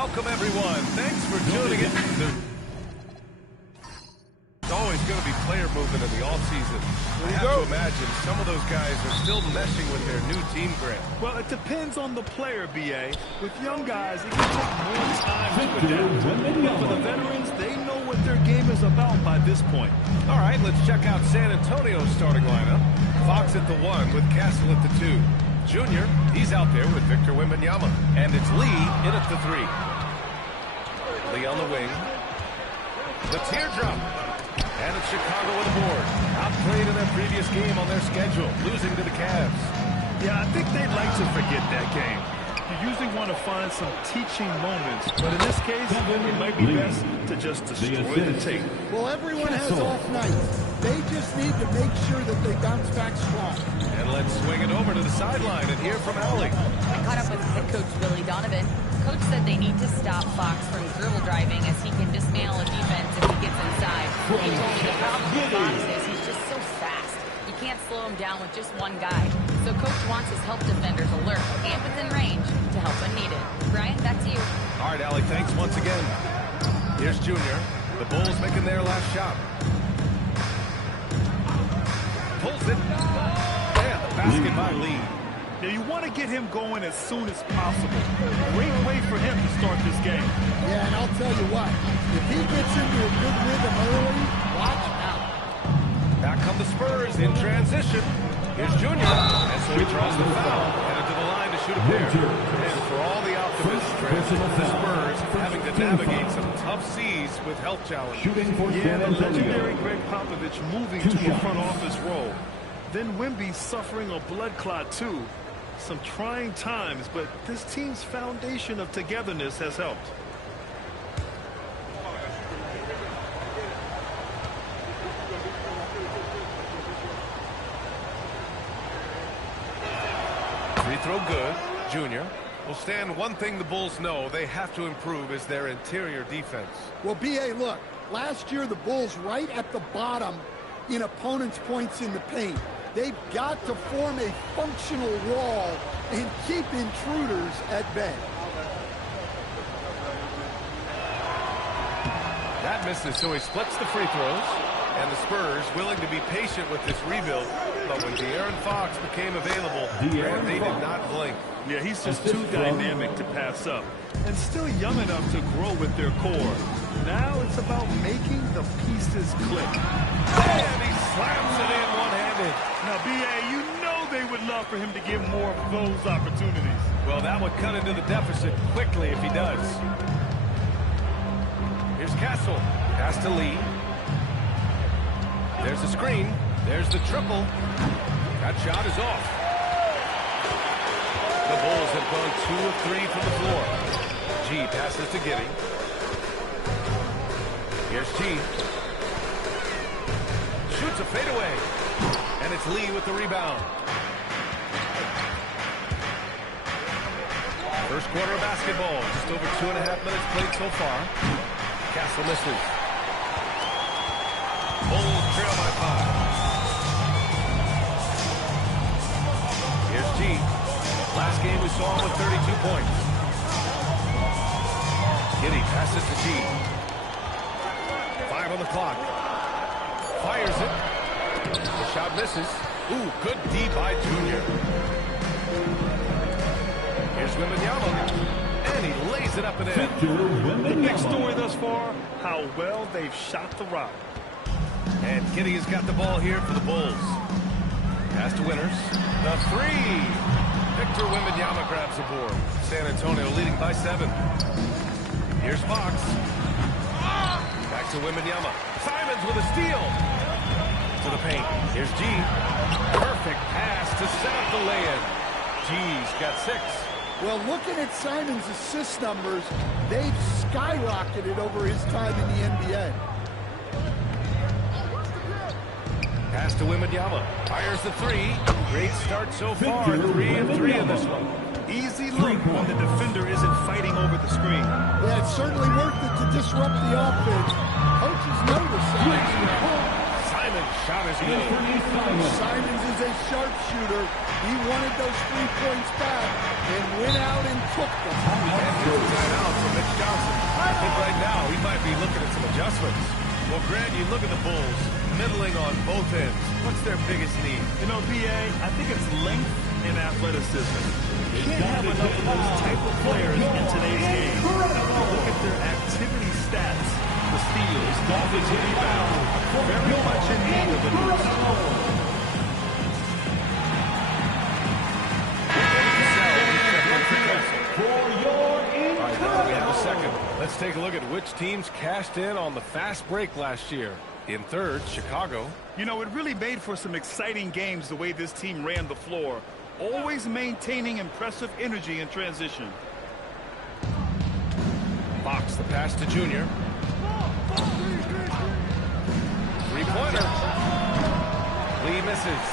Welcome, everyone. Thanks for tuning in. It's always going to be player movement in the offseason. I have to imagine some of those guys are still meshing with their new team, Grant. Well, it depends on the player, B.A. With young guys, it can take more time to adapt. But for the veterans, they know what their game is about by this point. All right, let's check out San Antonio's starting lineup. Fox at the 1 with Castle at the 2. Junior, he's out there with Victor Wembanyama. And it's Lee in at the 3. Lee on the wing. The teardrop. And it's Chicago with a board. Outplayed in their previous game on their schedule, losing to the Cavs. Yeah, I think they'd like to forget that game. You usually want to find some teaching moments, but in this case, it might be best to just destroy the tape. Well, everyone has off nights. They just need to make sure that they bounce back strong. And let's swing it over to the sideline and hear from Allie. I caught up with head coach Billy Donovan. Coach said they need to stop Fox from dribble driving as he can dismantle a defense if he gets inside. He told me the problem with Fox is he's just so fast. You can't slow him down with just one guy. So coach wants his help defenders alert and within range to help when needed. Brian, back to you. All right, Allie, thanks once again. Here's Junior. The Bulls making their last shot. Pulls it. And the basket by Lee. Now, you want to get him going as soon as possible. Great way for him to start this game. Yeah, and I'll tell you what, if he gets into a good rhythm early, watch out. Back come the Spurs in transition. Here's Junior. And so he draws the foul. Headed to the line to shoot a pair. And for all the optimists, the Spurs having to navigate some tough seas with health challenges. Yeah, the legendary Greg Popovich moving to a front office role. Then Wemby suffering a blood clot, too. Some trying times, but this team's foundation of togetherness has helped. Free throw good. Junior. Well, Stan, one thing the Bulls know they have to improve is their interior defense. Well, B.A., look, last year the Bulls right at the bottom in opponents' points in the paint. They've got to form a functional wall and keep intruders at bay. That misses, so he splits the free throws. And the Spurs willing to be patient with this rebuild. But when De'Aaron Fox became available, they did not blink. Yeah, he's just too dynamic to pass up. And still young enough to grow with their core. Now it's about making the pieces click. And he slams it in one-handed. Now, B.A., you know they would love for him to get more of those opportunities. Well, that would cut into the deficit quickly if he does. Here's Castle. Pass to Lee. There's the screen. There's the triple. That shot is off. The Bulls have gone 2 of 3 from the floor. G passes to Giddey. Here's G. Shoots a fadeaway. And it's Lee with the rebound. First quarter of basketball. Just over 2.5 minutes played so far. Castle misses. Bulls trail by 5. Here's G. Last game we saw him with 32 points. Giddey passes to G. 5 on the clock. Fires it. The shot misses. Ooh, good D by Junior. Here's Wembanyama. And he lays it up and in. The big story thus far, how well they've shot the rock. And Giddey has got the ball here for the Bulls. Pass to Winters. The 3. Victor Wembanyama grabs the board. San Antonio leading by 7. Here's Fox. Back to Wembanyama. Simons with a steal. To the paint. Here's G. Perfect pass to set up the lay-in. G's got 6. Well, looking at Simons' assist numbers, they've skyrocketed over his time in the NBA. Pass to Wembanyama. Fires the 3. Great start so far. 3 of 3 in this one. Easy look when the defender isn't fighting over the screen. Yeah, it's certainly worth it to disrupt the offense. Coaches notice that. Simons' shot is good. Simons is a sharpshooter. He wanted those 3 points back and went out and took them. And here's the timeout from Mitch Johnson. I think right now he might be looking at some adjustments. Well, Grant, you look at the Bulls, middling on both ends. What's their biggest need? You know, BA, I think it's length and athleticism. You can't have enough of those type of players in today's game. Look at their activity stats. The steals, offensive rebound, very much in need of a boost. We have a second. Let's take a look at which teams cashed in on the fast break last year. In third, Chicago. You know, it really made for some exciting games the way this team ran the floor, always maintaining impressive energy in transition. Fox, the pass to Junior. Three-pointer. Lee misses.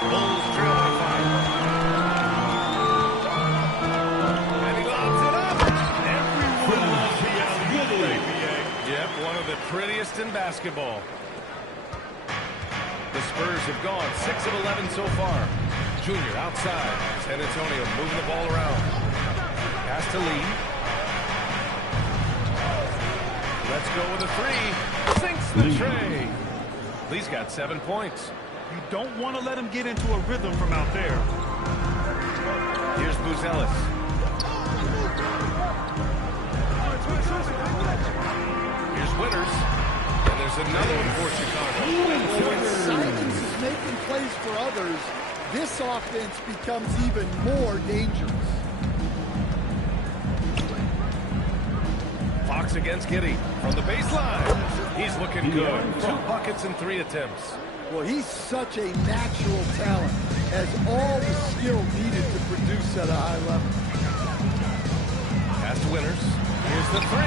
Bulls trail by 5. And he lobs it up. Everyone loves the alley-oop, BA. Yep, one of the prettiest in basketball. The Spurs have gone 6 of 11 so far. Junior outside. San Antonio moving the ball around. Pass to Lee. Let's go with a 3. Sinks the tray. Lee's got 7 points. You don't want to let him get into a rhythm from out there. Here's Buzelis. Here's Winters. And there's another one for Chicago. When Simons is making plays for others, this offense becomes even more dangerous. Fox against Giddey from the baseline. He's looking good. 2 buckets and 3 attempts. Well, he's such a natural talent, has all the skill needed to produce at a high level. Pass to Winters. Here's the 3.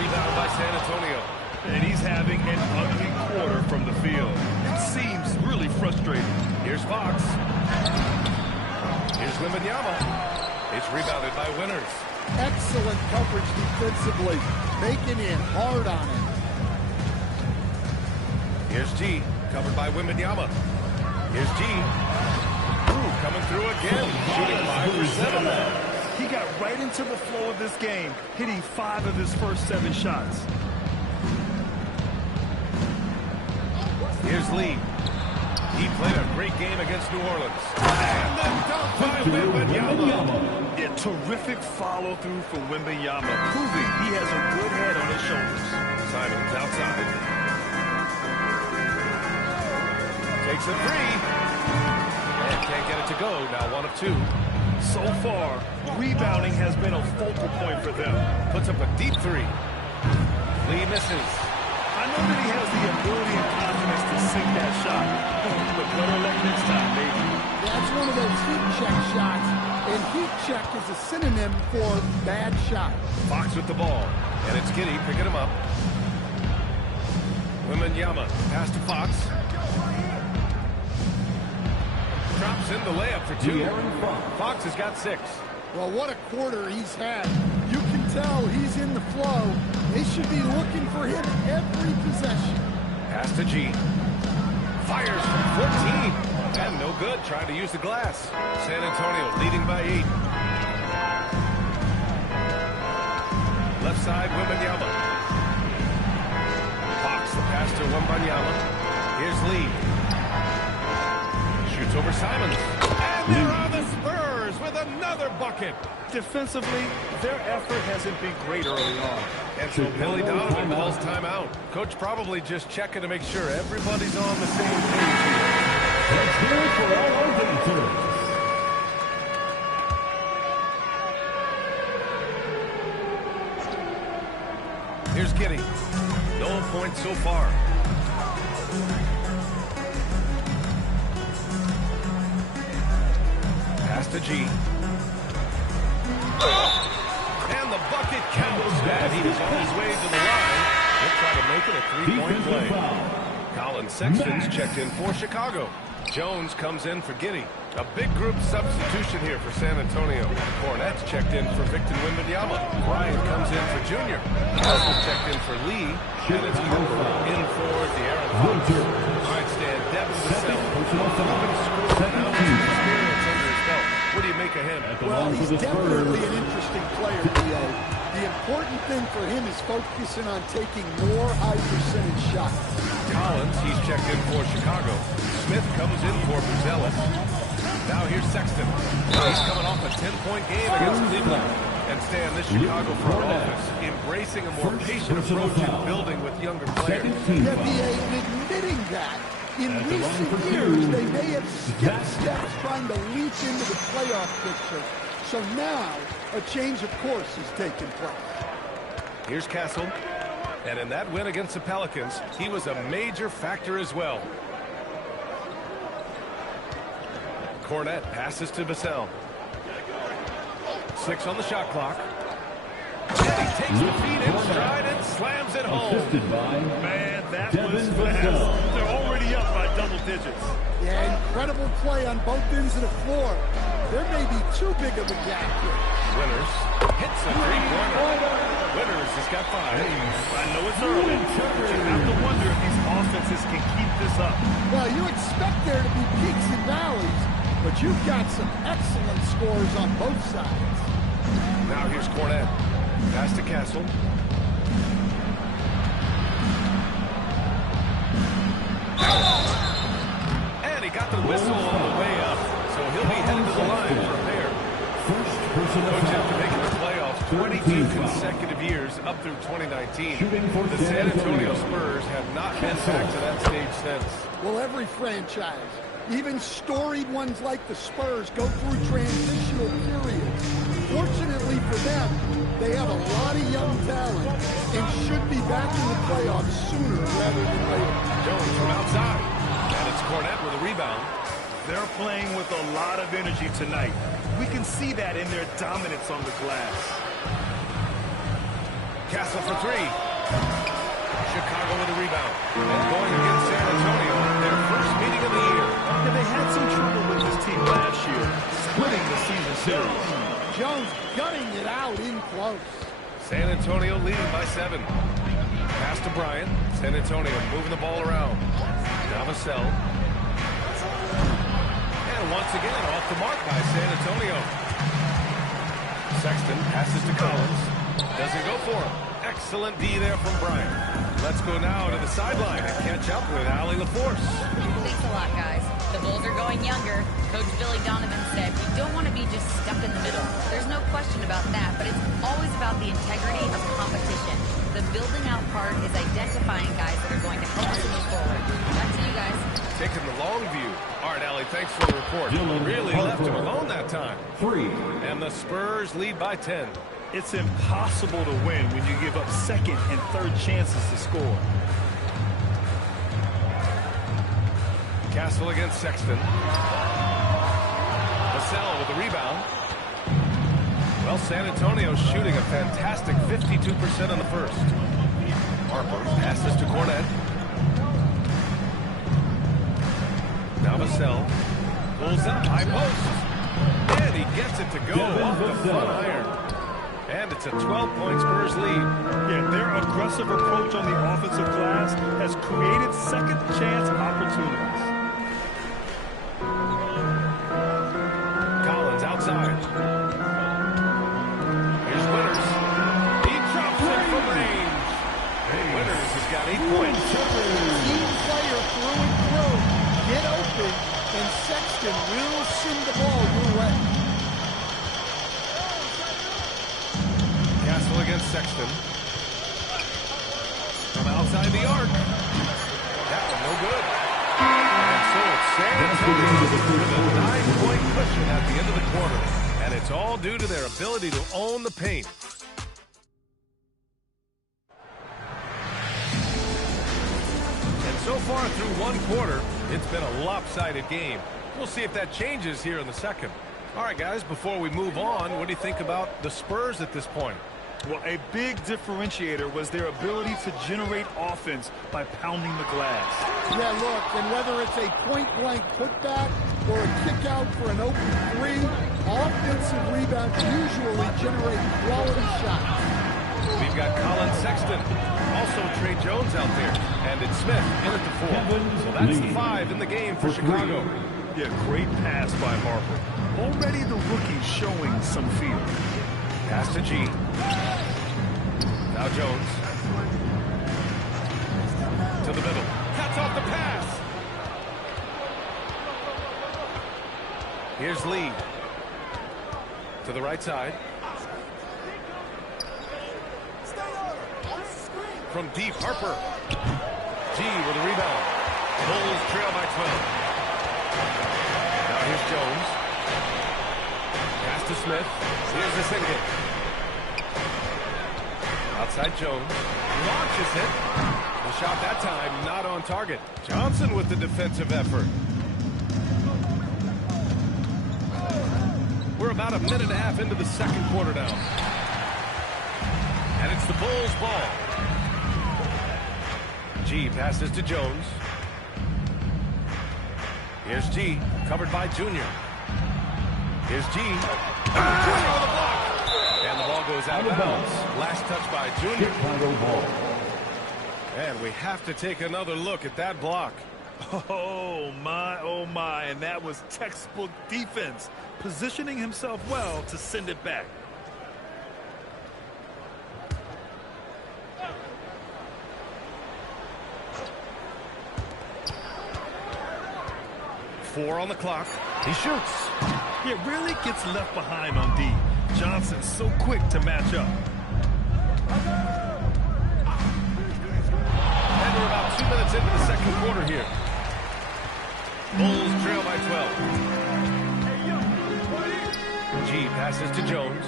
Rebound by San Antonio. And he's having an ugly quarter from the field. It seems really frustrating. Here's Fox. Here's Wembanyama. It's rebounded by Winters. Excellent coverage defensively, making it hard on him. Here's G, covered by Wembanyama. Here's G. Ooh, coming through again, shooting 5 for 7. He got right into the flow of this game, hitting 5 of his first 7 shots. Here's Lee. He played a great game against New Orleans. And the dunk by Wembanyama. A terrific follow-through from Wembanyama, proving he has a good head on his shoulders. Simons outside. Takes a 3. And can't get it to go. Now 1 of 2. So far, rebounding has been a focal point for them. Puts up a deep 3. Lee misses. I know that he has the ability and confidence to sink that shot, but better luck next time, maybe. That's one of those heat check shots, and heat check is a synonym for bad shot. Fox with the ball, and it's Giddey picking him up. Wembanyama, pass to Fox. Drops in the layup for 2. Fox has got 6. Well, what a quarter he's had. You can tell he's in the flow. They should be looking for him every possession. Pass to G. Fires from 14. And no good, trying to use the glass. San Antonio leading by 8. Left side, Wembanyama. Fox, the pass to Wembanyama. Here's Lee. Shoots over Simons. And there are the Spurs with another bucket. Defensively, their effort hasn't been great early on. And so Billy Donovan calls timeout. Coach probably just checking to make sure everybody's on the same page here. Let's hear it for all our dancers. Here's Giddey. No points so far. Pass to G. And the bucket counts. And he is on his way to the line. He'll try to make it a 3-point play. Colin Sexton's checked in for Chicago. Jones comes in for Giddey. A big group substitution here for San Antonio. Cornette's checked in for Victor Wembanyama. Ryan comes in for Junior. Also checked in for Lee. And it's Cooper in for De'Aaron Fox. All right, Stan, Devin Vassell. He's definitely an interesting player, D.A. The important thing for him is focusing on taking more high-percentage shots. Collins, he's checked in for Chicago. Smith comes in for Buzelis. Now here's Sexton. He's coming off a 10-point game against Cleveland. And Stan, this Chicago front office embracing a more patient approach in building with younger players. Yeah, D.A., admitting that. In recent years, they may have skipped steps trying to leap into the playoff picture. So now, a change of course is taking place. Here's Castle. And in that win against the Pelicans, he was a major factor as well. Cornette passes to Vassell. 6 on the shot clock. And he takes the feed in stride and slams it home. Man, that was fast. They're already up by double digits. Yeah, incredible play on both ends of the floor. There may be too big of a gap here. Winters hits a three-pointer. Winters has got 5. I know it's early, but you have to wonder if these offenses can keep this up. Well, you expect there to be peaks and valleys, but you've got some excellent scores on both sides. Now here's Cornette. Pass to Castle. And he got the whistle on the way up, so he'll be headed to the line for a pair. Coach, after making the playoffs 22 consecutive years up through 2019, the San Antonio Spurs have not been back to that stage since. Well, every franchise, even storied ones like the Spurs, go through transitional periods. Fortunately for them, they have a lot of young talent and should be back in the playoffs sooner rather than later. Jones from outside, and it's Cornette with a rebound. They're playing with a lot of energy tonight. We can see that in their dominance on the glass. Castle for 3. Chicago with a rebound. And going against San Antonio, their first meeting of the year. Yeah, they had some trouble with this team last year, splitting the season series. Jones gutting it out in close. San Antonio leading by 7. Pass to Bryant. San Antonio moving the ball around. Now Vassell. And once again, off the mark by San Antonio. Sexton passes to Collins. Doesn't go for him. Excellent D there from Bryant. Let's go now to the sideline and catch up with Allie LaForce. Thanks a lot, guys. The Bulls are going younger. Coach Billy Donovan said, we don't want to be just stuck in the middle. There's no question about that, but it's always about the integrity of competition. The building out part is identifying guys that are going to help us move forward. Back to you guys. Taking the long view. All right, Allie, thanks for the report. Really left him alone that time. 3. And the Spurs lead by 10. It's impossible to win when you give up second and third chances to score. Castle against Sexton. Vassell with the rebound. Well, San Antonio's shooting a fantastic 52% on the first. Harper passes to Cornette. Now Vassell pulls up, high post. And he gets it to go off the front iron. And it's a 12-point Spurs lead. Yeah, their aggressive approach on the offensive glass has created second chance opportunities. Collins outside. Here's Winters. He drops it from range. Winters has got 8 points. Team player through and through. Get open, and Sexton will send the ball your way. Castle against Sexton. From outside the arc. That one no good. And so it's San Antonio with a 9-point cushion at the end of the quarter. And it's all due to their ability to own the paint. And so far through one quarter, it's been a lopsided game. We'll see if that changes here in the second. All right, guys, before we move on, what do you think about the Spurs at this point? Well, a big differentiator was their ability to generate offense by pounding the glass. Yeah, look, and whether it's a point-blank putback or a kick-out for an open 3, offensive rebounds usually generate quality shots. We've got Colin Sexton, also Trey Jones out there, and it's Smith in at the 4. So that's the 5 in the game for Chicago. Yeah, great pass by Harper. Already the rookie showing some feel. Pass to G. Now Jones. To the middle. Cuts off the pass. Here's Lee. To the right side. From deep, Harper. G with a rebound. Bulls trail by 12. Now here's Jones. Pass to Smith. Here's the single. Outside Jones. Launches it. The shot that time not on target. Johnson with the defensive effort. We're about a minute and a half into the second quarter now. And it's the Bulls' ball. G passes to Jones. Here's G, covered by Junior. Here's G. Junior with a block. And the ball goes out of bounds. Last touch by Junior. And we have to take another look at that block. Oh my, and that was textbook defense, positioning himself well to send it back. Four on the clock. He shoots. He really gets left behind on D. Johnson's so quick to match up. And we're about 2 minutes into the second quarter here. Bulls trail by 12. G passes to Jones.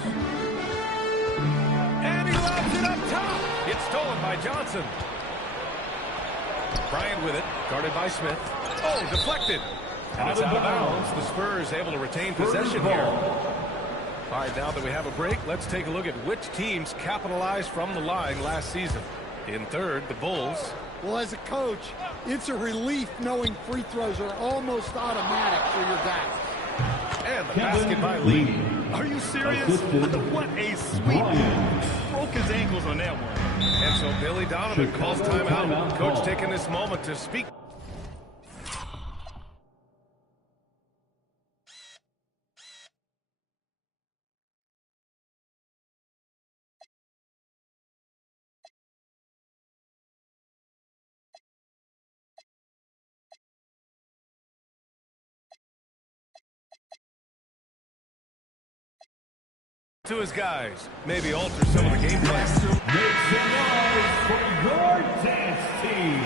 And he lobs it up top. It's stolen by Johnson. Bryant with it, guarded by Smith. Oh, deflected. And it's out of bounds. The Spurs able to retain possession here. All right, now that we have a break, let's take a look at which teams capitalized from the line last season. In third, the Bulls. Well, as a coach, it's a relief knowing free throws are almost automatic for your guys. And the basket by Lee. Are you serious? What a sweep. Broke his ankles on that one. And so Billy Donovan calls timeout. Coach taking this moment to speak. To his guys, maybe alter some of the game plan. Make some noise for your dance team.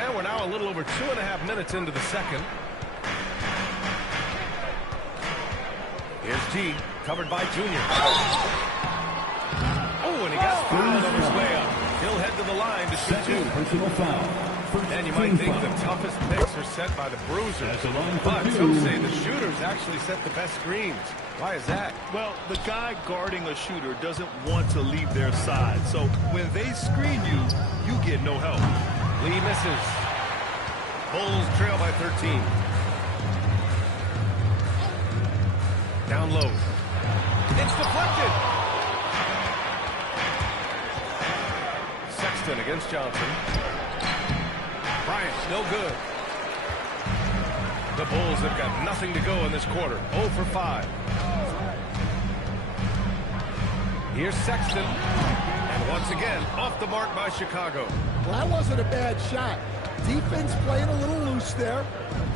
And we're now a little over 2.5 minutes into the second. Here's G, covered by Junior. Oh, and he got fouled on his way up. He'll head to the line to shoot two. Personal foul. And you might think the toughest picks are set by the bruisers. But some say the shooters actually set the best screens. Why is that? Well, the guy guarding a shooter doesn't want to leave their side. So when they screen you, you get no help. Lee misses. Bulls trail by 13. Down low. It's deflected. Sexton against Johnson. Bryant, no good. The Bulls have got nothing to go in this quarter. 0 for 5. Here's Sexton. And once again, off the mark by Chicago. Well, that wasn't a bad shot. Defense playing a little loose there.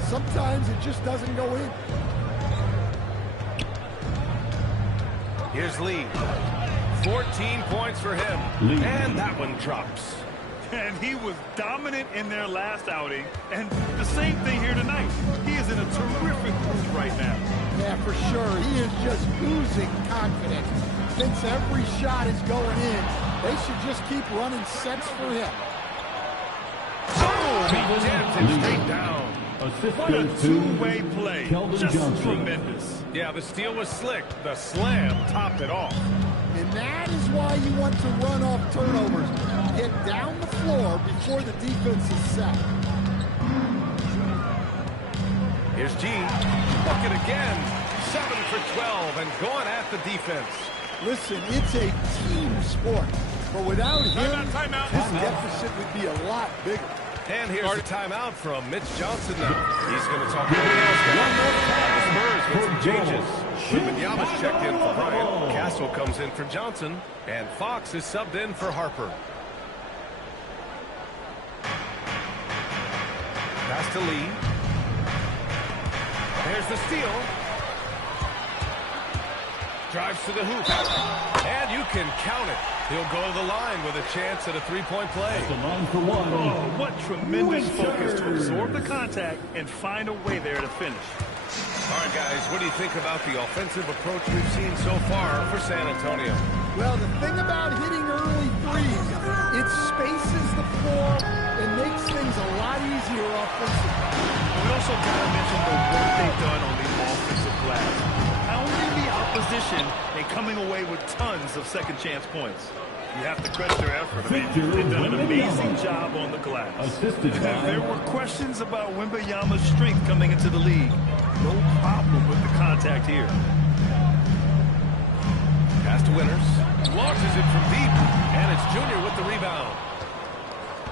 Sometimes it just doesn't go in. Here's Lee. 14 points for him. Lee. And that one drops. And he was dominant in their last outing. And the same thing here tonight. He is in a terrific groove right now. Yeah, for sure. He is just oozing confidence. Thinks every shot is going in. They should just keep running sets for him. Oh, he jams it straight down. What a two-way play. Kelvin Just Johnson. tremendous. Yeah, the steal was slick. The slam topped it off. And that is why you want to run off turnovers. Get down the floor before the defense is set. Here's G. Look it again. 7 for 12 and going at the defense. Listen, it's a team sport. But without him, Timeout. this deficit would be a lot bigger. And here's a timeout from Mitch Johnson now. He's going to talk to the Spurs with some changes. Wembanyama's checked in for Bryant. Castle comes in for Johnson. And Fox is subbed in for Harper. Pass to Lee. There's the steal. Drives to the hoop. And you can count it. He'll go to the line with a chance at a three-point play. Oh, what tremendous focus to absorb the contact and find a way there to finish. All right, guys, what do you think about the offensive approach we've seen so far for San Antonio? Well, the thing about hitting early threes, it spaces the floor and makes things a lot easier offensively. We also got to mention the work they've done on the offensive glass. Pounding the opposition and coming away with tons of second chance points. You have to credit their effort. They've done an amazing job on the glass. There were questions about Wembanyama's strength coming into the league. No problem with the contact here. Pass to Winters. Launches it from deep. And it's Junior with the rebound.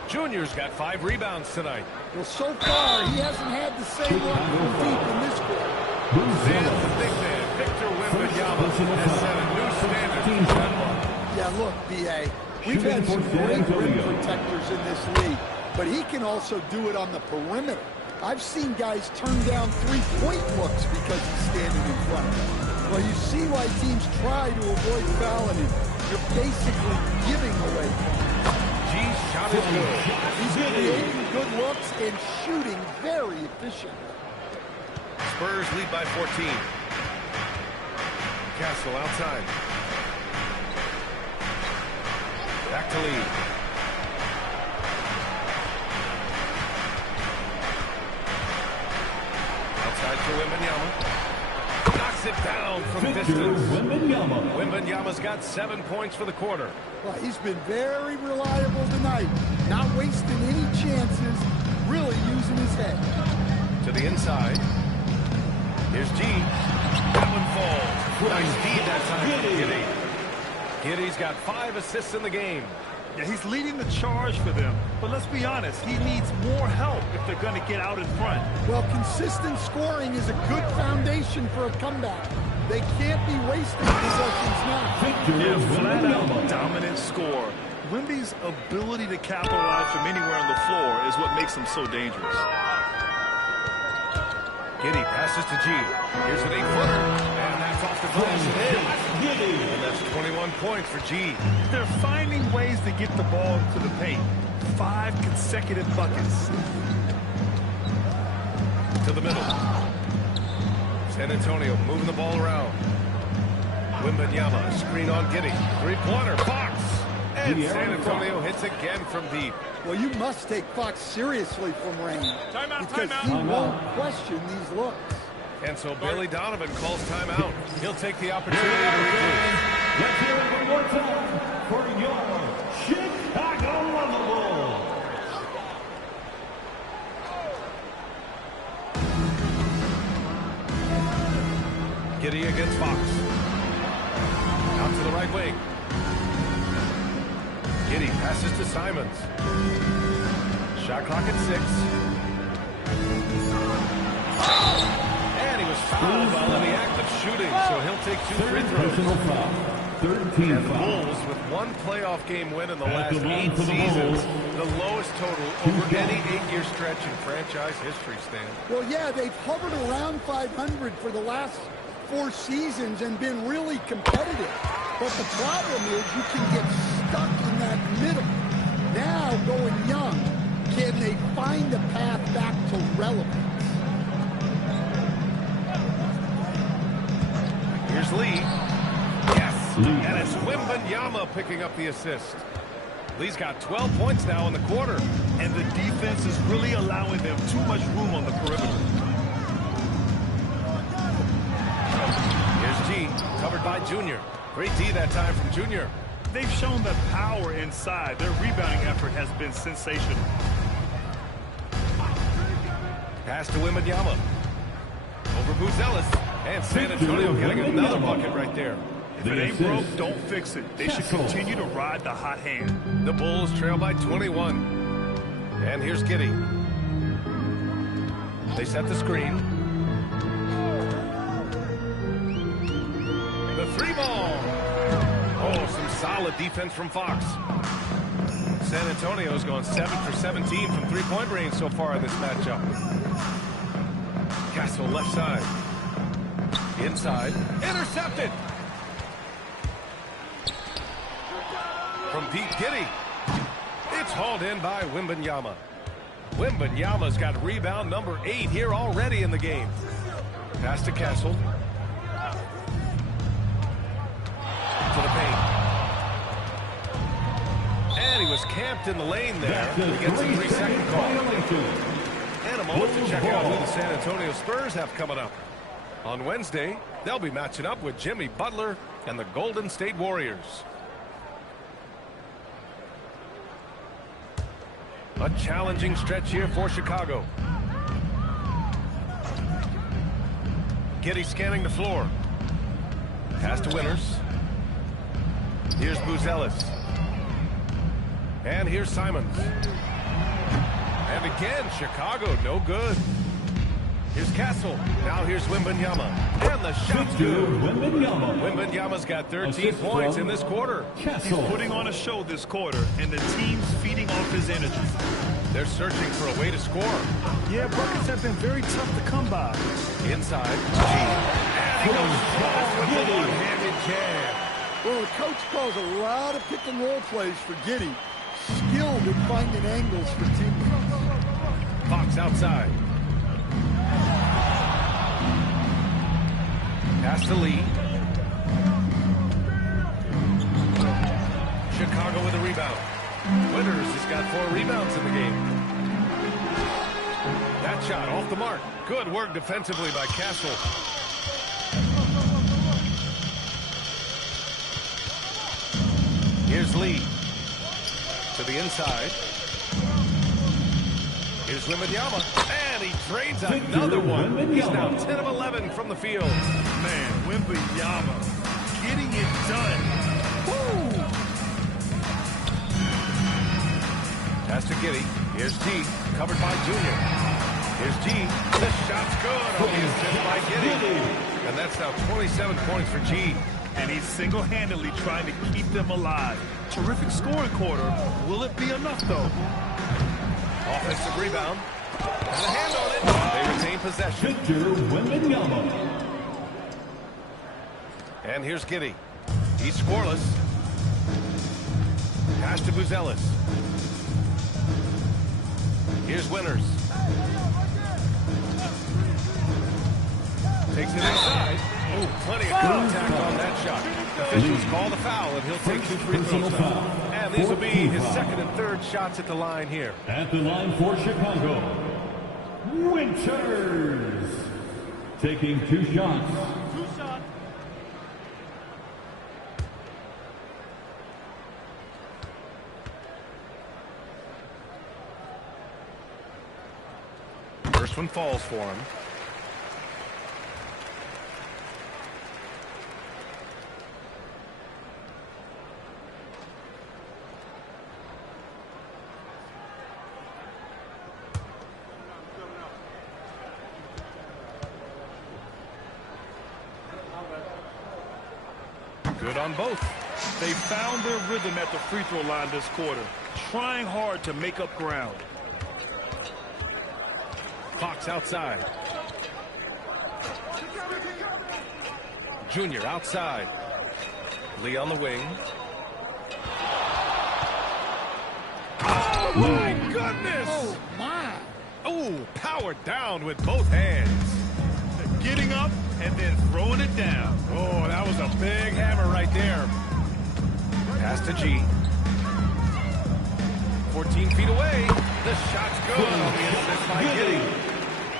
Junior's got 5 rebounds tonight. Well, so far, he hasn't had the same one from deep in this quarter. And the big man, Victor Wembanyama, has set a new standard for that one. Yeah, look, B.A., we've had some great rim protectors in this league, but he can also do it on the perimeter. I've seen guys turn down three-point looks because he's standing in front. Well, you see why teams try to avoid fouling him. You're basically giving away points. G's shot is good. He's creating good looks and shooting very efficiently. Spurs lead by 14. Castle outside. Back to Lee. Outside for Wembanyama. Knocks it down from distance. Wembanyama's got 7 points for the quarter. Well, he's been very reliable tonight. Not wasting any chances. Really using his head. To the inside. Here's G. That one falls. Nice feed that time from Giddey. Giddey's got 5 assists in the game. Yeah, he's leading the charge for them. But let's be honest, he needs more help if they're going to get out in front. Well, consistent scoring is a good foundation for a comeback. They can't be wasting possessions now. Yeah, flat-out dominant score. Wemby's ability to capitalize from anywhere on the floor is what makes him so dangerous. Giddey passes to G. Here's an 8-footer. And that's off the glass and in. And that's 21 points for G. They're finding ways to get the ball to the paint. 5 consecutive buckets. To the middle. San Antonio moving the ball around. Wembanyama, screen on Giddey. 3-pointer, Fox. And San Antonio hits again from deep. Well, you must take Fox seriously from range. Because he won't question these looks. And so Billy Donovan calls timeout. He'll take the opportunity to regroup. Let's hear it one more time for your Chicago Bulls. Giddey against Fox. Out to the right wing. Giddey passes to Simons. Shot clock at 6. And he was fouled while in the act of shooting, so he'll take 2 free throws. And the Bulls, with 1 playoff game win in the last 8 seasons, the lowest total over any 8-year stretch in franchise history, Stan. Well, yeah, they've hovered around 500 for the last 4 seasons and been really competitive. But the problem is you can get stuck in that middle. Now, going young, can they find a path back to relevance? Here's Lee. Yes! And it's Wembanyama picking up the assist. Lee's got 12 points now in the quarter. And the defense is really allowing them too much room on the perimeter. Here's G, covered by Junior. Great D that time from Junior. They've shown the power inside. Their rebounding effort has been sensational. Pass to Wembanyama. Over Buzelis. And San Antonio getting another bucket right there. If it ain't broke, don't fix it. They should continue to ride the hot hand. The Bulls trail by 21. And here's Giddey. They set the screen. The three ball. Oh, some solid defense from Fox. San Antonio's gone 7 for 17 from three-point range so far in this matchup. Castle left side. Inside. Intercepted. From Pete Giddey. It's hauled in by Wembanyama. Wembanyama's got rebound number 8 here already in the game. Pass to Castle. To the paint. And he was camped in the lane there. He gets a 3-second call. And a moment to check out who the San Antonio Spurs have coming up. On Wednesday, they'll be matching up with Jimmy Butler and the Golden State Warriors. A challenging stretch here for Chicago. Giddey scanning the floor. Pass to Winters. Here's Buzelis. And here's Simons. And again, Chicago, no good. Here's Castle. Now here's Wembanyama. And the shot's good. Wembanyama's got 13 points in this quarter. He's putting on a show this quarter, and the team's feeding off his energy. They're searching for a way to score. Yeah, buckets have been very tough to come by. Inside. And he goes fast with the one-handed jam. Well, the coach calls a lot of pick-and-roll plays for Giddey. Skilled in finding angles for teammates. Fox outside. Pass to Lee. Chicago with a rebound. Winters has got 4 rebounds in the game. That shot off the mark. Good work defensively by Castle. Here's Lee. To the inside. Here's Wembanyama. And he drains another one. He's now 10 of 11 from the field. Man, Wembanyama getting it done. Woo! Pass to Giddey. Here's G. Covered by Junior. Here's G. The shot's good on the assist by Giddey. And that's now 27 points for G. And he's single-handedly trying to keep them alive. Terrific scoring quarter. Will it be enough, though? Offensive rebound. And a hand on it. They retain possession. And here's Giddey. He's scoreless. Pass to Buzelis. Here's Winters. Takes it inside. Oh, plenty of contact on that shot. Officials call the foul, and he'll take 2 free throws now. And these will be his second and third shots at the line here. At the line for Chicago, Winters. Taking 2 shots. First one falls for him. Good on both. They found their rhythm at the free throw line this quarter, trying hard to make up ground. Fox outside. Junior outside. Lee on the wing. Oh, my goodness! Oh, my! Oh, powered down with both hands. Getting up and then throwing it down. Oh, that was a big hammer right there. Pass to G. 14 feet away. The shot's good on the assist by Giddey.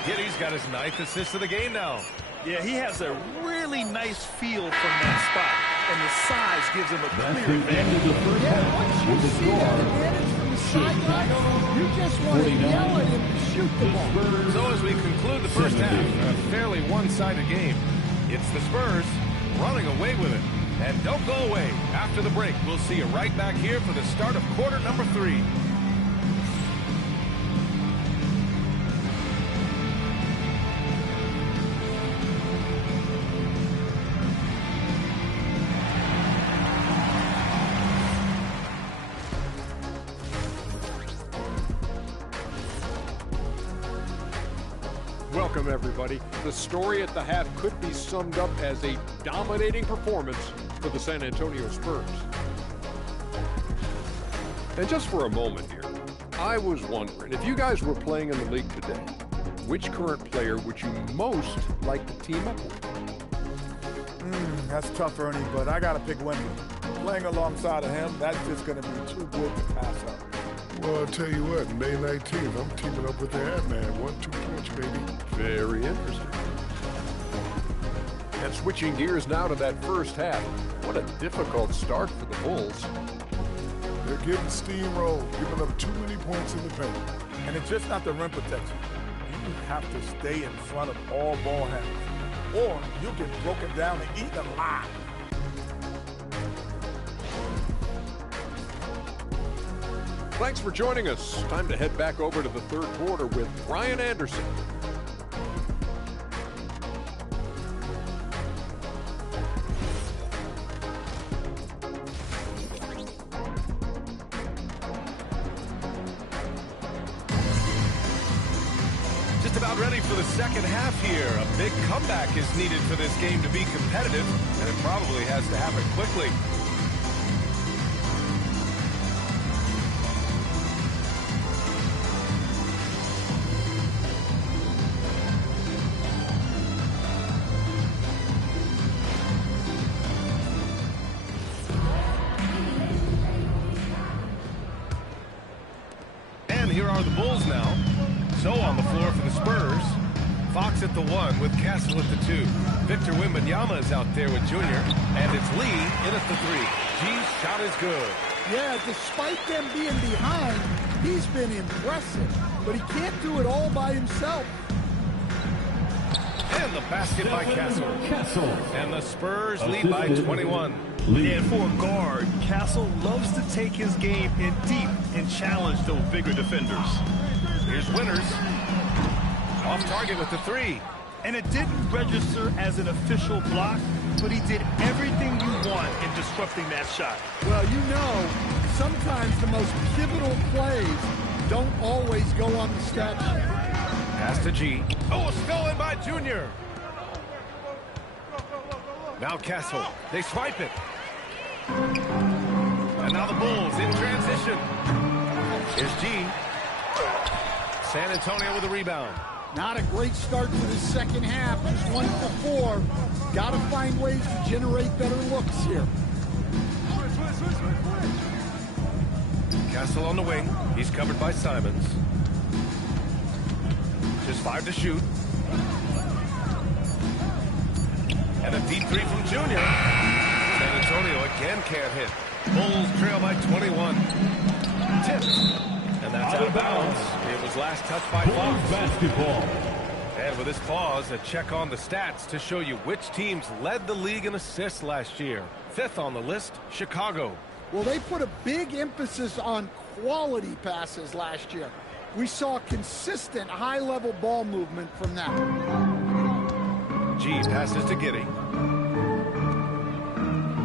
Giddey's got his 9th assist of the game now. Yeah, he has a really nice feel from that spot, and the size gives him a clear advantage. Yeah, once you see that advantage from the sideline, you just want to yell at him to shoot the ball. So as we conclude the first half, a fairly one-sided game, it's the Spurs running away with it. And don't go away. After the break, we'll see you right back here for the start of quarter number 3. Welcome, everybody. The story at the half could be summed up as a dominating performance for the San Antonio Spurs. And just for a moment here, I was wondering, if you guys were playing in the league today, which current player would you most like to team up with? That's tough, Ernie, but I got to pick Wemby. Playing alongside of him, that's just going to be too good to pass up. Well, I'll tell you what, May 19th, I'm teaming up with the Ant-Man. 1-2 punch, baby. Very interesting. And switching gears now to that first half. What a difficult start for the Bulls. They're getting steamrolled, giving up too many points in the paint. And it's just not the rim protection. You have to stay in front of all ball handlers, or you'll get broken down and eaten alive. Thanks for joining us. Time to head back over to the third quarter with Brian Anderson. Just about ready for the second half here. A big comeback is needed for this game to be competitive, and it probably has to happen quickly. Here are the Bulls now. So on the floor for the Spurs. Fox at the 1 with Castle at the 2. Victor Wembanyama is out there with Junior. And it's Lee in at the 3. G's shot is good. Yeah, despite them being behind, he's been impressive. But he can't do it all by himself. And the basket by Castle. And the Spurs lead by 21. And for a guard, Castle loves to take his game in deep and challenge those bigger defenders. Here's Winters. Off target with the 3. And it didn't register as an official block, but he did everything you want in disrupting that shot. Well, you know, sometimes the most pivotal plays don't always go on the stat sheet. Pass to G. Oh, stolen by Junior. Now Castle. They swipe it. And now the Bulls in transition. Here's G. San Antonio with a rebound. Not a great start to the second half. Just 1 for 4. Got to find ways to generate better looks here. Castle on the wing. He's covered by Simons. Just 5 to shoot. And a deep 3 from Junior. San Antonio again can't hit. Bulls trail by 21. Tipped. And that's out of bounds. It was last touched by Fox. Basketball. And with this pause, a check on the stats to show you which teams led the league in assists last year. 5th on the list, Chicago. Well, they put a big emphasis on quality passes last year. We saw consistent high-level ball movement from them. G passes to Giddey.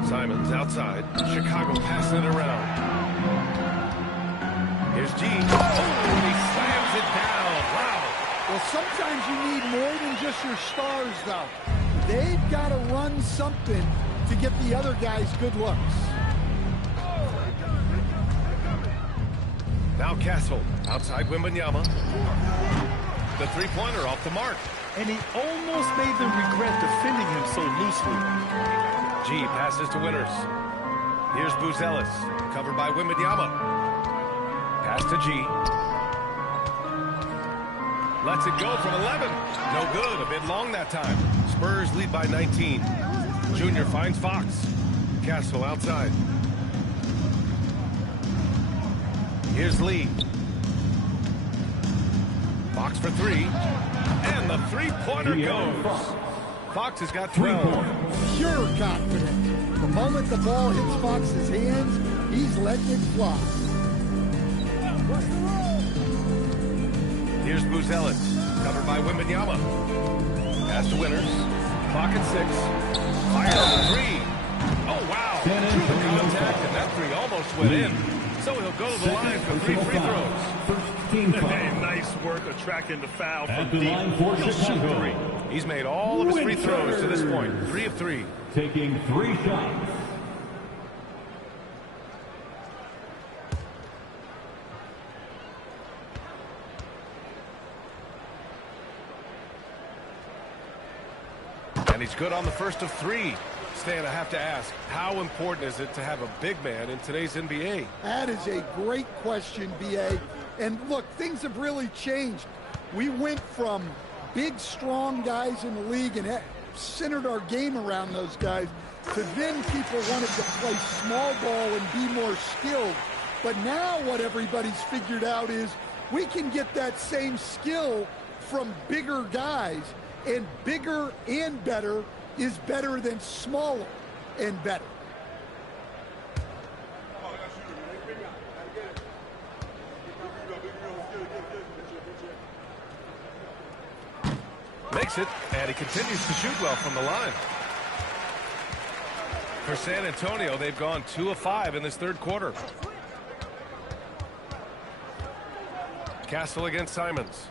Simons outside. Chicago passing it around. Here's G. Oh, and he slams it down. Wow. Well, sometimes you need more than just your stars, though. They've got to run something to get the other guys good looks. Now Castle outside Wembanyama. The three-pointer off the mark. And he almost made them regret defending him so loosely. G passes to Winters. Here's Buzelis, covered by Wembanyama. Pass to G. Lets it go from 11. No good, a bit long that time. Spurs lead by 19. Junior finds Fox. Castle outside. Here's Lee. Fox for 3. And the three-pointer goes. Fox has got 12. Pure confidence. The moment the ball hits Fox's hands, he's letting it fly. Here's Buzelis, covered by Wembanyama. Pass to Winters. Clock at 6. Fires the three. Oh, wow. Through the contact, and that three almost went in. So he'll go to the line for 3 free throws. Hey, nice work attracting the foul from deep. He'll shoot 3. He's made all of his free throws to this point. 3 of 3. Taking 3 shots. And he's good on the first of 3. Stan, I have to ask, how important is it to have a big man in today's NBA? That is a great question, B.A. And look, things have really changed. We went from big, strong guys in the league and centered our game around those guys to then people wanted to play small ball and be more skilled. But now what everybody's figured out is we can get that same skill from bigger guys, and bigger and better is better than smaller and better. Makes it, and he continues to shoot well from the line. For San Antonio, they've gone 2 of 5 in this third quarter. Castle against Simons.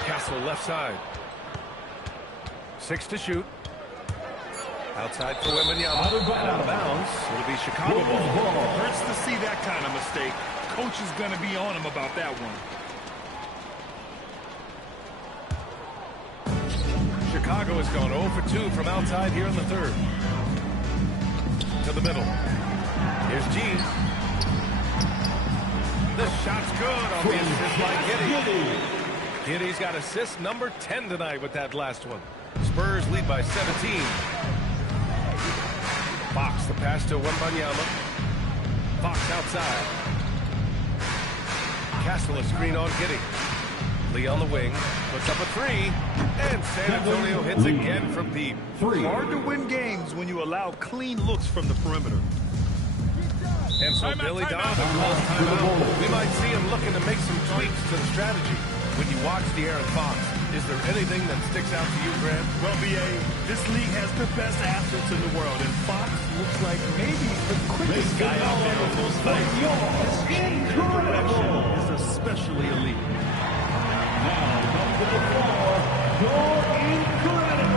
Castle left side. 6 to shoot. Outside for Wembanyama. Out of bounds. It'll be Chicago ball. Hurts to see that kind of mistake. Coach is going to be on him about that one. Chicago has gone 0 for 2 from outside here in the third. To the middle. Here's G. The shot's good on the assist by Giddey. Giddey's got assist number 10 tonight with that last one. Spurs lead by 17. Fox the pass to Wembanyama. Fox outside. Castle a screen on Giddey. Lee on the wing, puts up a 3, and San Antonio hits again from deep. Hard to win games when you allow clean looks from the perimeter. And so Billy Donovan calls timeout. We might see him looking to make some tweaks to the strategy. When you watch De'Aaron Fox, is there anything that sticks out to you, Grant? Well, B.A., this league has the best athletes in the world, and Fox looks like maybe the quickest guy out there on those nights. His direction is especially elite. Now comes to the floor, you're incredible.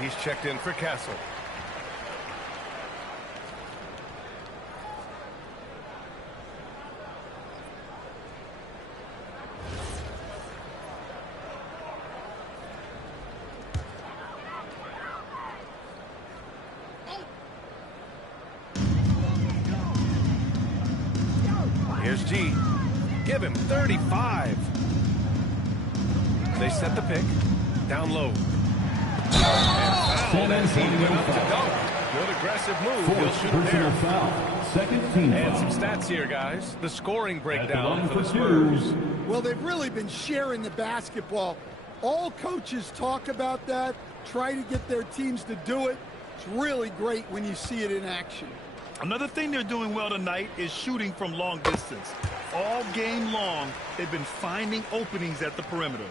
He's checked in for Castle. Here's G. Give him 35. They set the pick. Down low. And that team went up to dunk. Good aggressive move. He'll shoot there. Second team and some stats here, guys. The scoring breakdown for the Spurs. Well, they've really been sharing the basketball. All coaches talk about that, try to get their teams to do it. It's really great when you see it in action. Another thing they're doing well tonight is shooting from long distance. All game long, they've been finding openings at the perimeter.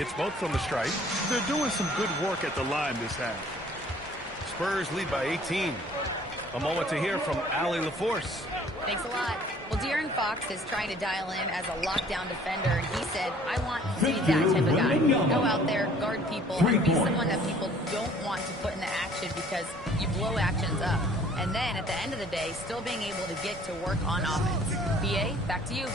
Hits both from the stripe. They're doing some good work at the line this half. Spurs lead by 18. A moment to hear from Allie LaForce. Thanks a lot. Well, De'Aaron Fox is trying to dial in as a lockdown defender, and he said, I want to be that type of guy. Go out there, guard people, and be someone that people don't want to put into action because you blow actions up. And then at the end of the day, still being able to get to work on offense. BA, back to you.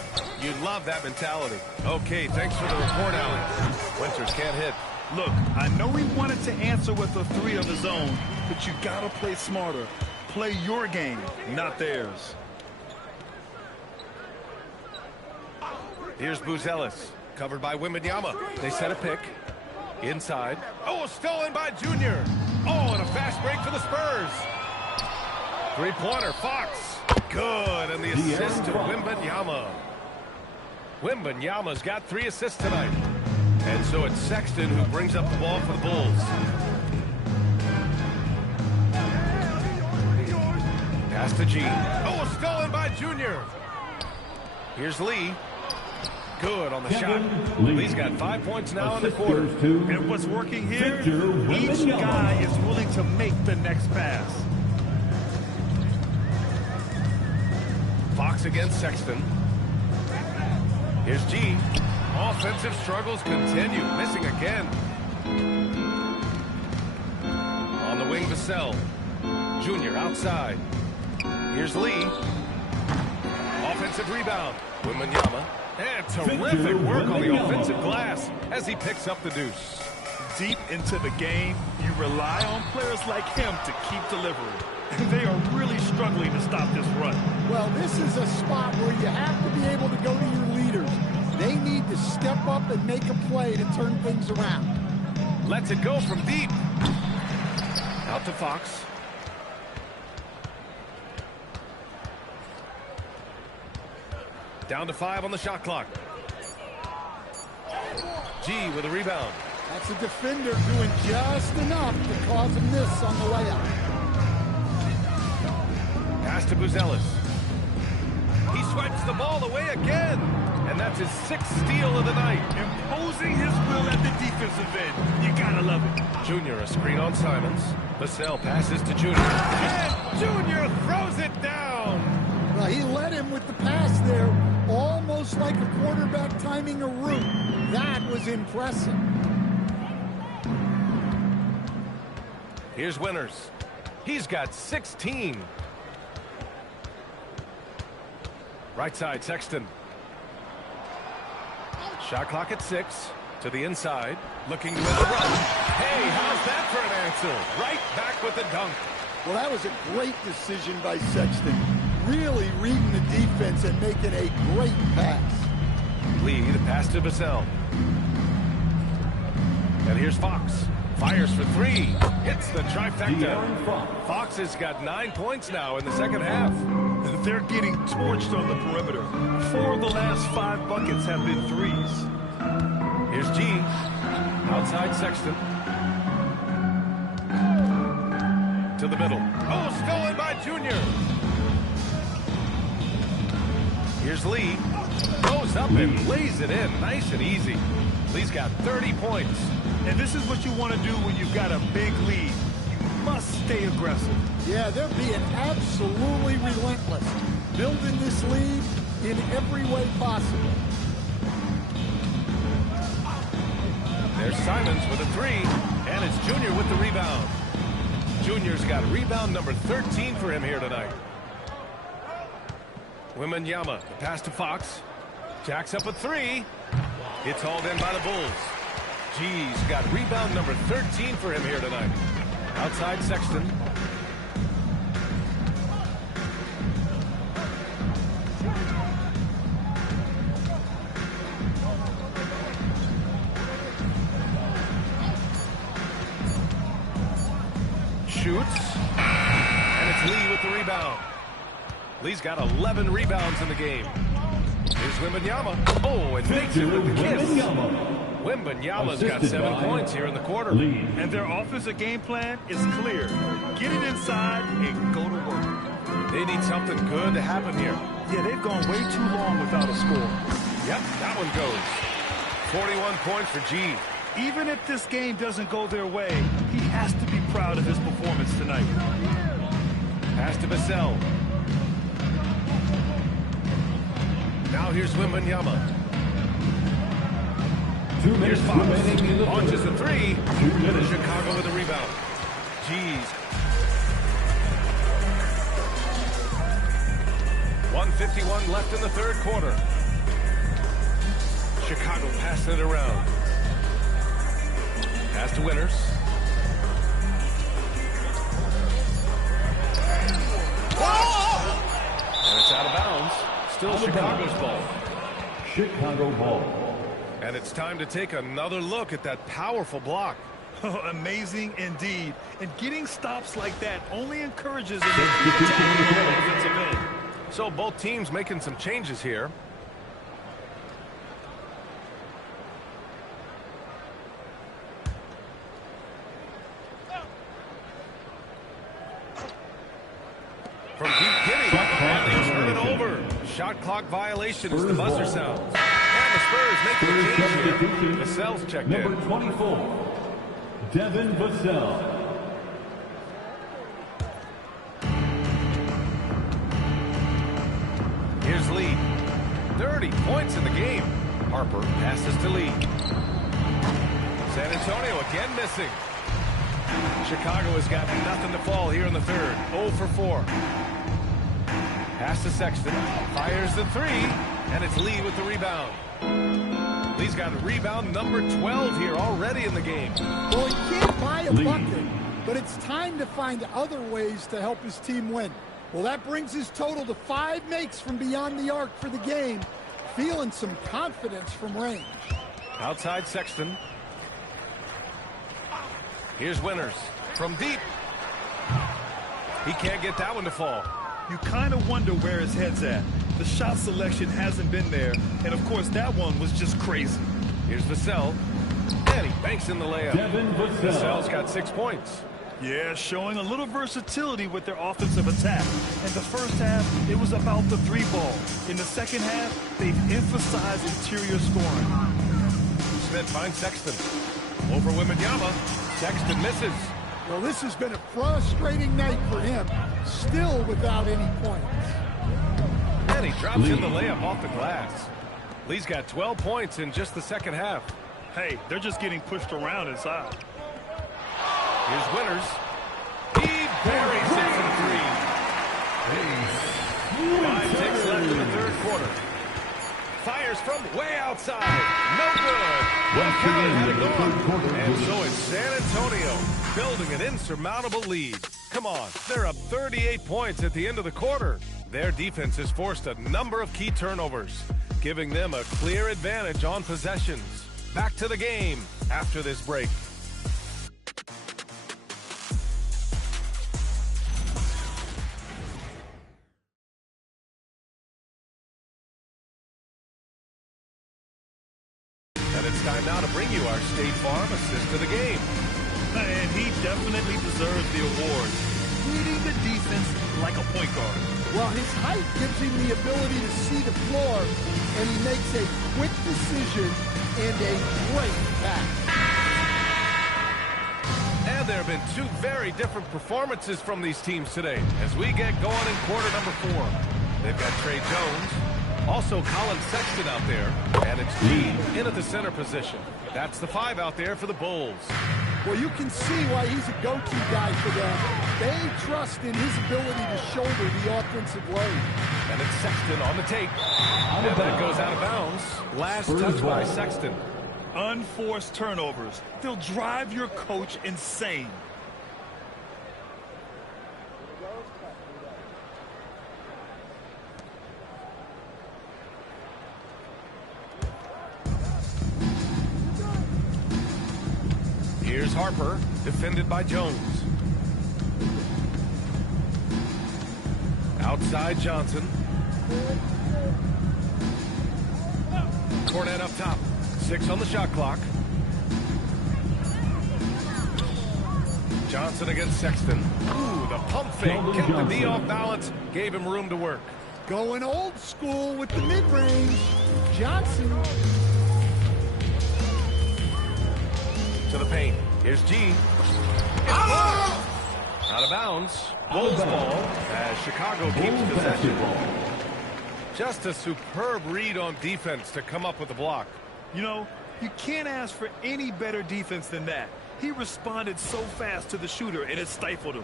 You'd love that mentality. Okay, thanks for the report, Allie. Winters can't hit. Look, I know he wanted to answer with a 3 of his own, but you gotta play smarter. Play your game, not theirs. Here's Buzelis, covered by Wembanyama. They set a pick. Inside. Oh, stolen by Junior. Oh, and a fast break for the Spurs. Three-pointer, Fox. Good, and the assist to Wembanyama. Wembanyama's got 3 assists tonight. And so it's Sexton who brings up the ball for the Bulls. Pass to G. Oh, stolen by Junior. Here's Lee. Good on the shot. Lee's got 5 points now in the quarter. And what's working here? Each guy is willing to make the next pass. Fox against Sexton. Here's G. Offensive struggles continue. Missing again. On the wing, Vassell. Junior outside. Here's Lee. Offensive rebound. Wembanyama. And terrific work on the offensive glass as he picks up the deuce. Deep into the game, you rely on players like him to keep delivering. And they are really struggling to stop this run. Well, this is a spot where you have to be able to go to your leaders. They need to step up and make a play to turn things around. Lets it go from deep. Out to Fox. Down to 5 on the shot clock. G with a rebound. That's a defender doing just enough to cause a miss on the layup. Pass to Buzelis. He swipes the ball away again. And that's his 6th steal of the night. Imposing his will at the defensive end. You gotta love it. Junior, a screen on Simons. Vassell passes to Junior. And Junior throws it down. Well, he led him with the pass there, almost like a quarterback timing a route. That was impressive. Here's Winters. He's got 16. Right side, Sexton. Shot clock at 6. To the inside. Looking to win the run. Hey, how's that for an answer? Right back with the dunk. Well, that was a great decision by Sexton. Really reading the defense and making a great pass. Lee, the pass to Vassell. And here's Fox. Fires for 3. Hits the trifecta. Fox has got 9 points now in the second half. They're getting torched on the perimeter. 4 of the last 5 buckets have been threes. Here's G. Outside Sexton. To the middle. Oh, stolen by Junior. Here's Lee. Goes up and lays it in. Nice and easy. Lee's got 30 points. And this is what you want to do when you've got a big lead. You must stay aggressive. Yeah, they're being absolutely relentless. Building this lead in every way possible. There's Simons with a 3. And it's Junior with the rebound. Junior's got rebound number 13 for him here tonight. Wembanyama, the pass to Fox. Jacks up a 3. It's hauled in by the Bulls. G's got rebound number 13 for him here tonight. Outside Sexton. Shoots. And it's Lee with the rebound. Lee's got 11 rebounds in the game. Here's Wembanyama. Oh, and makes it with the kiss. Wembanyama's got 7 points here in the quarter. And their offensive game plan is clear. Get it inside and go to work. They need something good to happen here. Yeah, they've gone way too long without a score. Yep, that one goes. 41 points for G. Even if this game doesn't go their way, he has to be proud of his performance tonight. Pass to Vassell. Now here's Wembanyama. 2 Here's minutes Fox. remaining in the Launches third. the three. 2 minutes. Chicago with a rebound. Jeez. 1:51 left in the third quarter. Chicago passing it around. Pass to Winters. And it's out of bounds. Still Chicago's ball. Chicago ball. And it's time to take another look at that powerful block. Amazing indeed. And getting stops like that only encourages an Substitution. offensive end. So both teams making some changes here. From deep Giddy, and they turn it over. Shot clock violation as the buzzer sounds. And the Spurs making a change here. Vassell's checked Number in. 24, Devin Vassell. Here's Lee. 30 points in the game. Harper passes to Lee. San Antonio again missing. Chicago has got nothing to fall here in the third. 0 for 4. Pass to Sexton. Fires the three. And it's Lee with the rebound. Lee's got rebound number 12 here already in the game. Well, he can't buy a bucket, but it's time to find other ways to help his team win. Well, that brings his total to 5 makes from beyond the arc for the game. Feeling some confidence from range. Outside Sexton. Here's Winters from deep. He can't get that one to fall. You kind of wonder where his head's at. The shot selection hasn't been there, and of course that one was just crazy. Here's Vassell. And he banks in the layup. Devin Vassell. Vassell's got 6 points. Yeah, showing a little versatility with their offensive attack. In the first half, it was about the 3-ball. In the second half, they've emphasized interior scoring. Smith finds Sexton. Over Wembanyama. Sexton misses. Well, this has been a frustrating night for him. Still without any points. And he drops in the layup off the glass. Lee's got 12 points in just the second half. Hey, they're just getting pushed around inside. Here's Winters. He buries it from 3. 5 ticks left in the third quarter. Fires from way outside. No good. Well, Kelly had it gone. And so it's San Antonio building an insurmountable lead. Come on, they're up 38 points at the end of the quarter. Their defense has forced a number of key turnovers, giving them a clear advantage on possessions. Back to the game after this break. And it's time now to bring you our State Farm assist to the game. And he definitely deserves the award. Leading the defense like a point guard. Well, his height gives him the ability to see the floor, and he makes a quick decision and a great pass. And there have been 2 very different performances from these teams today as we get going in quarter number 4. They've got Trey Jones, also Colin Sexton out there, and it's Lee in at the center position. That's the 5 out there for the Bulls. Well, you can see why he's a go-to guy for them. They trust in his ability to shoulder the offensive load. And it's Sexton on the take. And that goes out of bounds. Last touch by Sexton. Unforced turnovers. They'll drive your coach insane. Here's Harper, defended by Jones. Outside Johnson. Cornette up top. 6 on the shot clock. Johnson against Sexton. Ooh, the pump fake. Kept the D off balance. Gave him room to work. Going old school with the mid-range. Johnson. To the paint. Here's G. It's blocked. Out of bounds. Bulls ball as Chicago keeps possession. Just a superb read on defense to come up with the block. You know, you can't ask for any better defense than that. He responded so fast to the shooter, and it stifled him.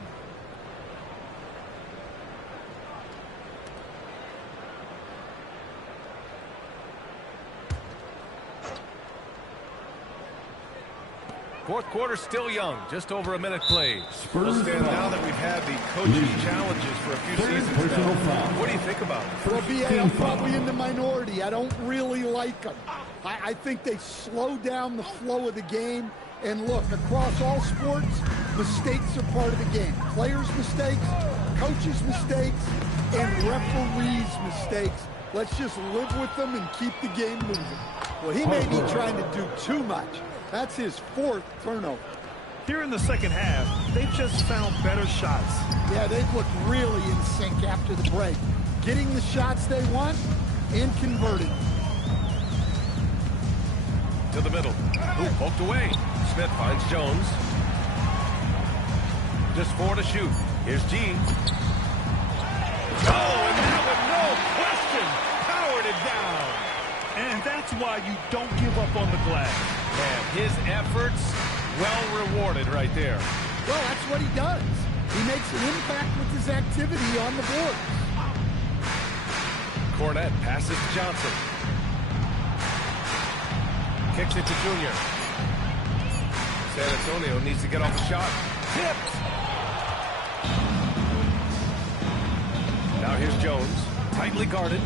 Fourth quarter still young, just over a minute played. We'll stand now that we've had the coaching challenges for a few seasons now. What do you think about it? Well, B.A., I'm probably in the minority. I don't really like them. I think they slow down the flow of the game. And look, across all sports, mistakes are part of the game. Players' mistakes, coaches' mistakes, and referees' mistakes. Let's just live with them and keep the game moving. Well, he may be trying to do too much. That's his fourth turnover. Here in the second half, they've just found better shots. Yeah, they've looked really in sync after the break. Getting the shots they want and converting. To the middle. Ooh, poked away. Smith finds Jones. Just 4 to shoot. Here's G. Oh, and that one, no question, powered it down. And that's why you don't give up on the glass. And his efforts, well rewarded right there. Well, that's what he does. He makes an impact with his activity on the board. Cornette passes to Johnson. Kicks it to Junior. San Antonio needs to get off the shot. Tipped! Now here's Jones. Tightly guarded.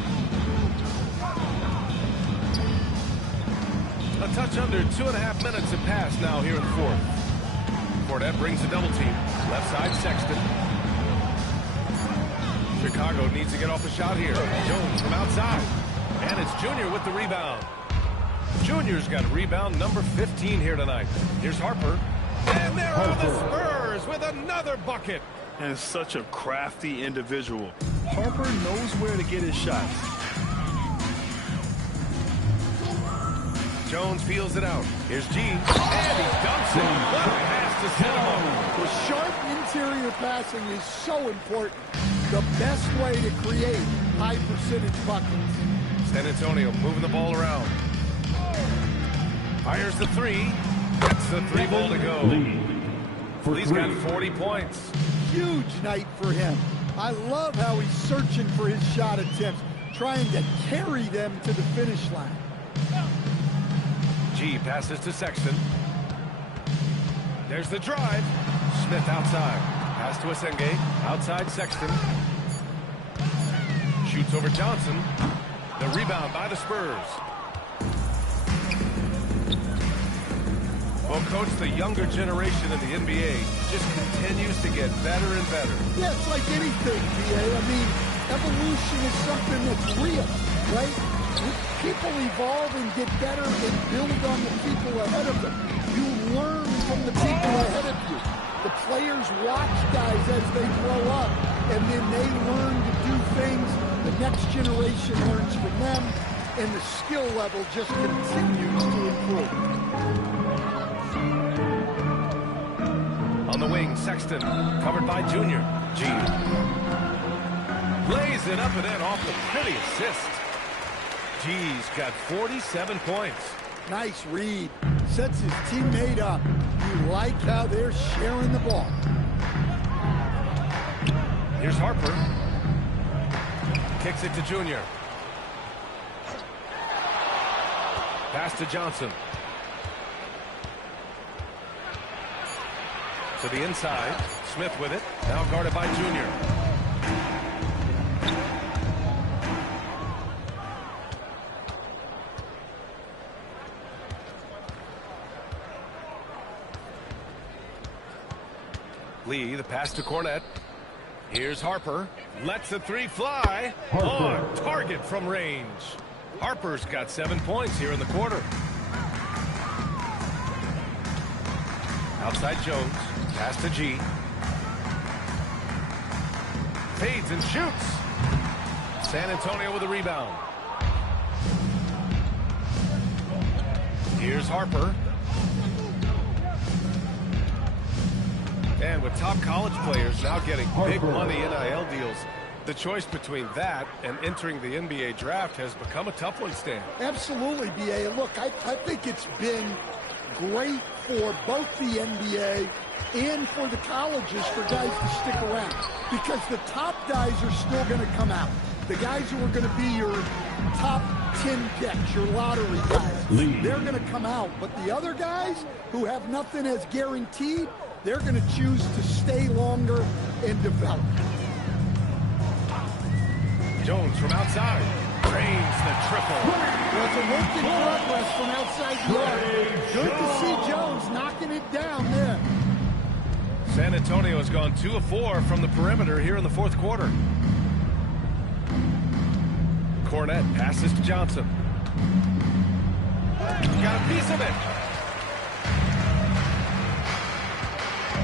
A touch under 2.5 minutes have passed now here in the fourth. Cornette brings a double team. Left side, Sexton. Chicago needs to get off the shot here. Jones from outside. And it's Junior with the rebound. Junior's got rebound number 15 here tonight. Here's Harper. And there are the Spurs with another bucket. And such a crafty individual. Harper knows where to get his shots. Jones feels it out. Here's G. And he dumps it. What a pass to set him up. The sharp interior passing is so important. The best way to create high percentage buckets. San Antonio moving the ball around. Fires the three. Gets the 3 ball to go. He's got 40 points. Huge night for him. I love how he's searching for his shot attempts, trying to carry them to the finish line. G passes to Sexton. There's the drive. Smith outside. Pass to Asenge. Outside Sexton. Shoots over Johnson. The rebound by the Spurs. Well, Coach, the younger generation in the NBA just continues to get better and better. Yeah, it's like anything, B.A. I mean, evolution is something that's real, right? People evolve and get better and build on the people ahead of them. You learn from the people ahead of you. The players watch guys as they grow up, and then they learn to do things. The next generation learns from them, and the skill level just continues to improve. On the wing, Sexton, covered by Junior. G. Lays it up and in off the pretty assist. G's got 47 points. Nice read. Sets his teammate up. You like how they're sharing the ball. Here's Harper. Kicks it to Junior. Pass to Johnson. To the inside. Smith with it. Now guarded by Junior. Lee, the pass to Cornette. Here's Harper. Lets the 3 fly. On target from range. Harper's got 7 points here in the quarter. Outside Jones. Pass to G. Fades and shoots. San Antonio with a rebound. Here's Harper. And with top college players now getting big money NIL deals, the choice between that and entering the NBA draft has become a tough one, Stan. Absolutely, B.A. Look, I think it's been great for both the NBA and for the colleges for guys to stick around, because the top guys are still going to come out. The guys who are going to be your top 10 picks, your lottery guys, they're going to come out. But the other guys who have nothing as guaranteed, they're going to choose to stay longer and develop. Jones from outside drains the triple. Well, it's a work in progress from outside the arc. Good to see Jones knocking it down there. San Antonio has gone 2 of 4 from the perimeter here in the fourth quarter. Cornette passes to Johnson. Got a piece of it.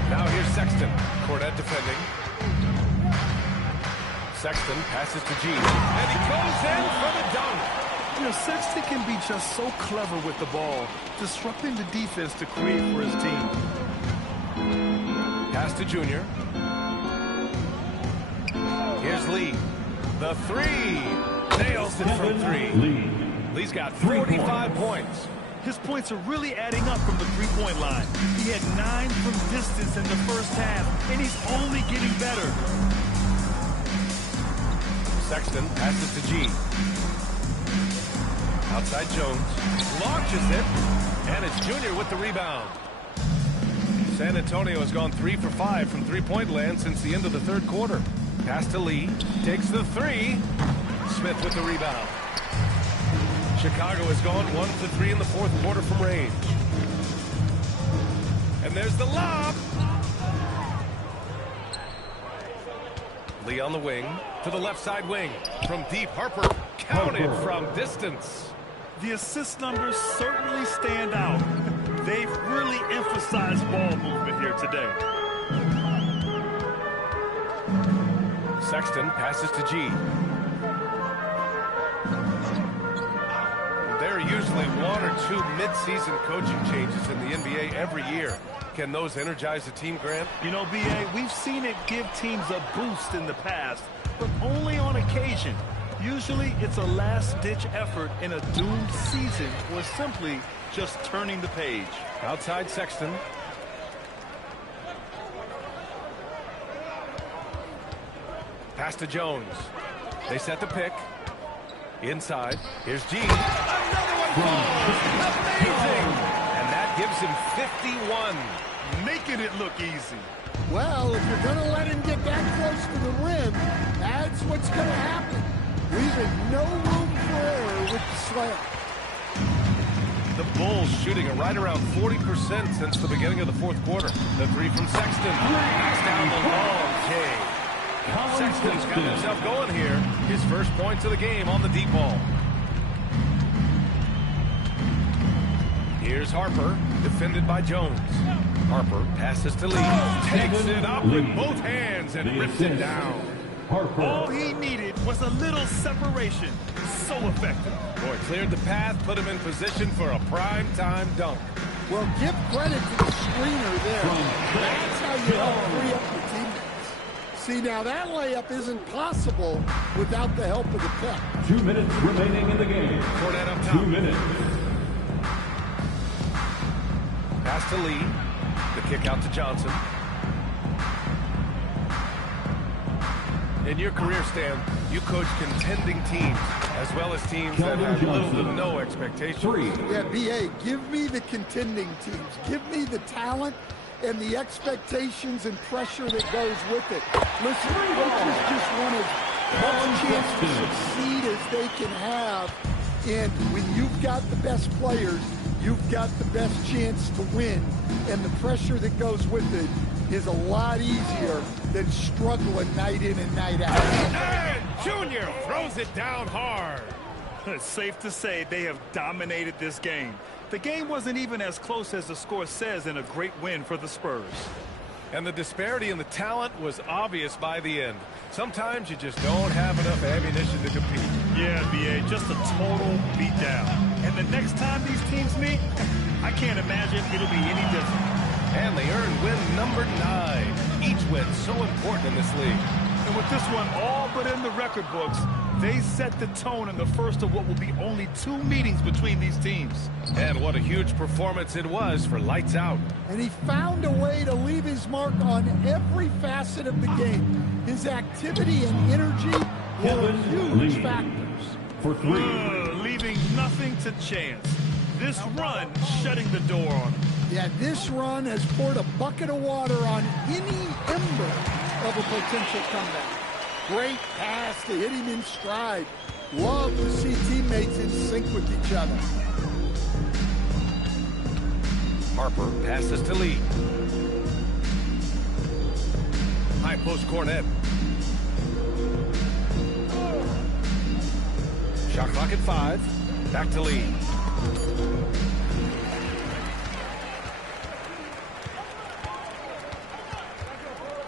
Now here's Sexton. Cornette defending. Sexton passes to G. And he goes in for the dunk. You know, Sexton can be just so clever with the ball, disrupting the defense to create for his team. Pass to Junior. Here's Lee. The three. Nails it from 3. Lee's got 45 points. His points are really adding up from the three-point line. He had 9 from distance in the first half, and he's only getting better. Sexton passes to G. Outside Jones. Launches it. And it's Junior with the rebound. San Antonio has gone 3 for 5 from three-point land since the end of the third quarter. Pass to Lee. Takes the 3. Smith with the rebound. Chicago has gone 1 for 3 in the fourth quarter from range. And there's the lob. Lee on the wing to the left side wing. From deep, Harper counted from distance. The assist numbers certainly stand out. They've really emphasized ball movement here today. Sexton passes to G. There are usually 1 or 2 mid-season coaching changes in the NBA every year. Can those energize the team, Grant? You know, B.A., we've seen it give teams a boost in the past, but only on occasion. Usually it's a last-ditch effort in a doomed season or simply just turning the page. Outside Sexton. Pass to Jones. They set the pick. Inside. Here's G. Another one falls. Amazing! And that gives him 51. Making it look easy. Well, if you're going to let him get that close to the rim, that's what's going to happen. Leaving no room for error with the slam. The Bulls shooting at right around 40% since the beginning of the fourth quarter. The 3 from Sexton. Pass down the long K. Sexton's got himself going here. His first points of the game on the deep ball. Here's Harper, defended by Jones. Harper passes to Lee. Takes it up with both hands and rips it down. All he needed was a little separation. So effective. Boy, cleared the path, put him in position for a prime-time dunk. Well, give credit to the screener there. That's how you help free up your teammates. See, now that layup isn't possible without the help of the pick. 2 minutes remaining in the game. Cornette up top. 2 minutes. Pass to Lee. The kick out to Johnson. In your career, Stan, you coach contending teams as well as teams that have little to no expectations. Yeah, B.A., give me the contending teams. Give me the talent and the expectations and pressure that goes with it. Listen, coaches just want as much chance to succeed as they can have. And when you've got the best players, you've got the best chance to win. And the pressure that goes with it is a lot easier than struggling night in and night out. And Junior throws it down hard. It's safe to say they have dominated this game. The game wasn't even as close as the score says in a great win for the Spurs. And the disparity in the talent was obvious by the end. Sometimes you just don't have enough ammunition to compete. Yeah, B.A., just a total beatdown. And the next time these teams meet, I can't imagine it'll be any different. And they earn win number 9. Each win so important in this league. And with this one all but in the record books, they set the tone in the first of what will be only 2 meetings between these teams. And what a huge performance it was for Lights Out. And he found a way to leave his mark on every facet of the game. His activity and energy were huge factors. For 3. Leaving nothing to chance. This run shutting the door on him. Yeah, this run has poured a bucket of water on any ember of a potential comeback. Great pass to hit him in stride. Love to see teammates in sync with each other. Harper passes to Lee. High post Cornet. Shot clock at 5. Back to Lee.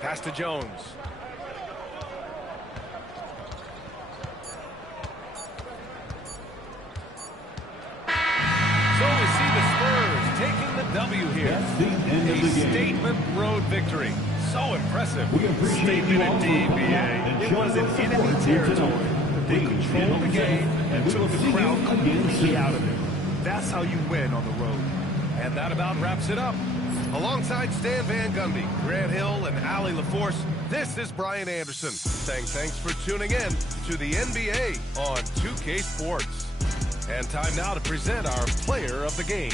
Pass to Jones. So we see the Spurs taking the W here. That's the end of the game. Statement road victory. So impressive. We appreciate Statement you all indeed, for BA. and It showing was in us enemy support here territory. tonight. They Please controlled the game and we took will the see you crowd again completely soon. out of it. That's how you win on the road. And that about wraps it up. Alongside Stan Van Gundy, Grant Hill, and Allie LaForce, this is Brian Anderson saying thanks for tuning in to the NBA on 2K Sports. And time now to present our player of the game.